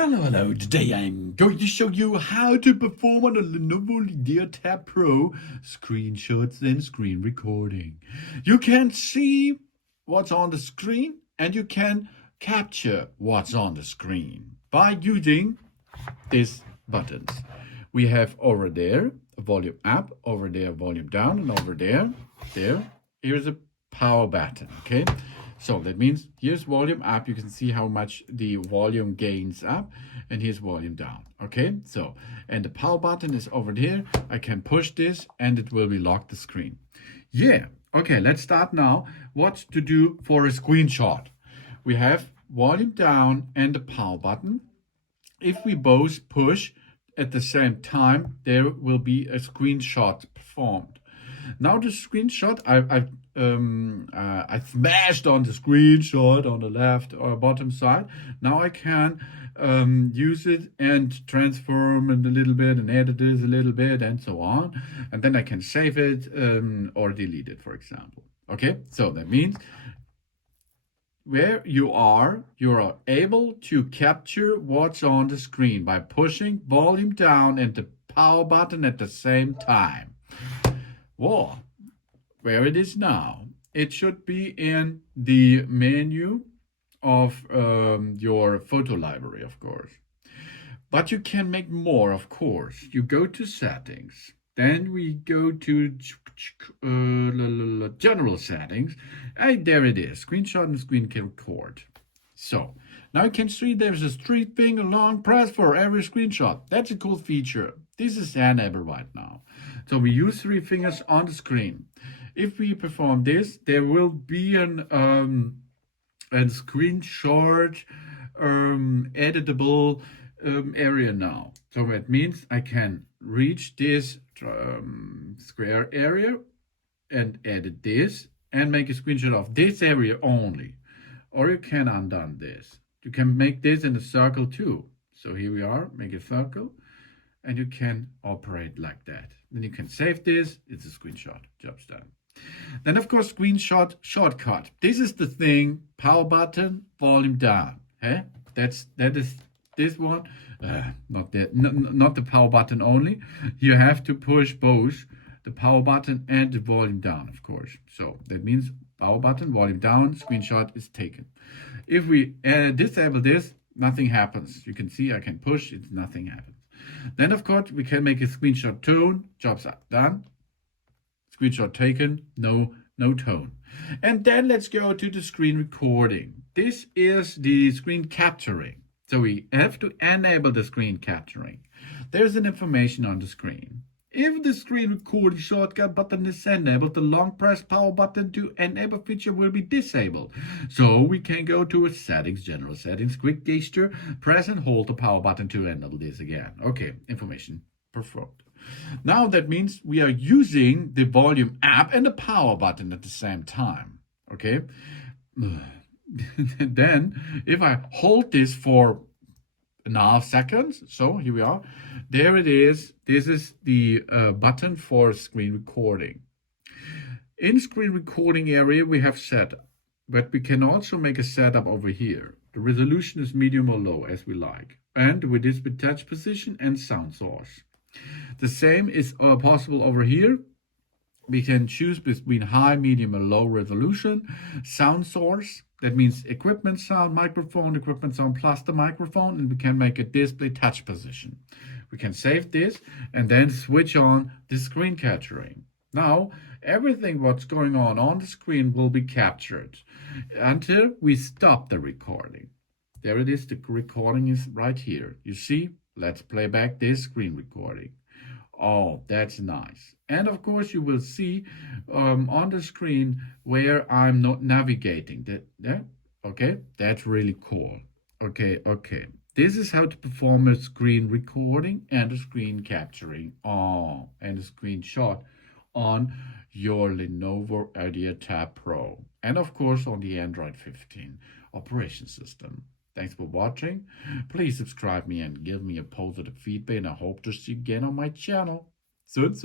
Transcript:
Hello. Today I'm going to show you how to perform on a Lenovo Legiatab Pro screenshots and screen recording. You can see what's on the screen and you can capture what's on the screen by using these buttons. We have over there a volume up, over there volume down, and over there, here's a power button, okay? So that means here's volume up. You can see how much the volume gains up, and here's volume down. Okay, so, and the power button is over there. I can push this and it will relock the screen. Yeah, okay, let's start now. What to do for a screenshot? We have volume down and the power button. If we both push at the same time, there will be a screenshot performed. Now the screenshot, I smashed on the screenshot on the left or bottom side. Now I can use it and transform it a little bit and edit this a little bit and so on. And then I can save it or delete it, for example. Okay, so that means where you are able to capture what's on the screen by pushing volume down and the power button at the same time. Whoa, where it is now. It should be in the menu of your photo library, of course. But you can make more, of course. You go to settings. Then we go to general settings. And there it is, screenshot and screen record. So now you can see there's a three finger long press for every screenshot. That's a cool feature. This is enabled right now. So we use three fingers on the screen. If we perform this, there will be an screenshot editable area now. So that means I can reach this square area and edit this and make a screenshot of this area only. Or you can undo this. You can make this in a circle too. So here we are, make a circle, and you can operate like that. Then you can save this, it's a screenshot, job's done. Then of course, screenshot shortcut. This is the thing, power button, volume down. Okay? That is this one, not the power button only. You have to push both the power button and the volume down, of course. So that means power button, volume down, screenshot is taken. If we disable this, nothing happens. You can see I can push, nothing happens. Then of course we can make a screenshot tone, jobs are done. Screenshot taken, no tone. And then let's go to the screen recording. This is the screen capturing. So we have to enable the screen capturing. There's an information on the screen. If the screen recording shortcut button is enabled, the long press power button to enable feature will be disabled. So we can go to settings, general settings, quick gesture, press and hold the power button to enable this again. Okay, information performed. Now that means we are using the volume up and the power button at the same time. Okay. Then if I hold this for a half seconds, so here we are, there it is. This is the button for screen recording. In screen recording area we have setup, but we can also make a setup over here. The resolution is medium or low as we like, and with this with touch position and sound source. The same is possible over here. We can choose between high, medium, or low resolution. Sound source, that means equipment sound, microphone, equipment sound plus the microphone, and we can make a display touch position. We can save this and then switch on the screen capturing. Now, everything what's going on the screen will be captured until we stop the recording. There it is, the recording is right here. You see, let's play back this screen recording. Oh, that's nice. And of course, you will see on the screen where I'm not navigating. Okay, that's really cool. Okay. This is how to perform a screen recording and a screen capturing. Oh, and a screenshot on your Lenovo Legiatab Pro. And of course, on the Android 15 operation system. Thanks for watching. Please subscribe me and give me a positive feedback, and I hope to see you again on my channel. Soon.